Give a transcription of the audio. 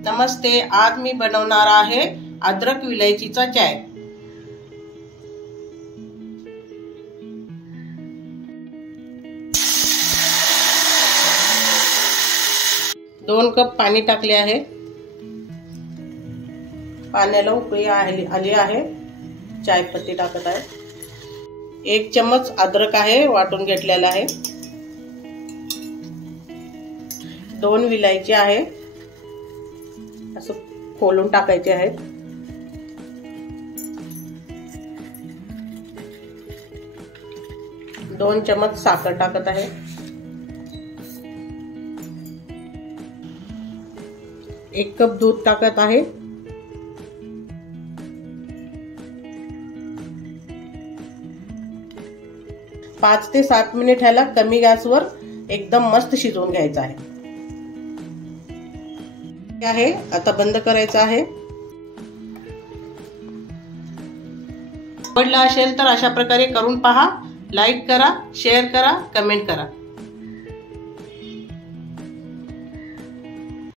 नमस्ते, आज मी बनवणार आहे अद्रक विलायचीचा चाय। दोन कप पाणी टाकले आहे। पाण्याला उकळी आली आहे। चाय पत्ती टाकत आहे। 1 चम्मच अद्रक आहे, वाटून घेतलेला आहे। 2 विलायची आहे, असं खोलून टाकायचे आहेत। दोन चम्मच साखर टाकत आहे। 1 कप दूध टाकत आहे। पाच ते 7 मिनिट ह्याला कमी गॅसवर एकदम मस्त शिजवून घ्यायचं आहे। आता बंद करायचं आहे। आवडला असेल तर अशा प्रकारे करून पहा। लाईक करा, शेअर करा, कमेंट करा।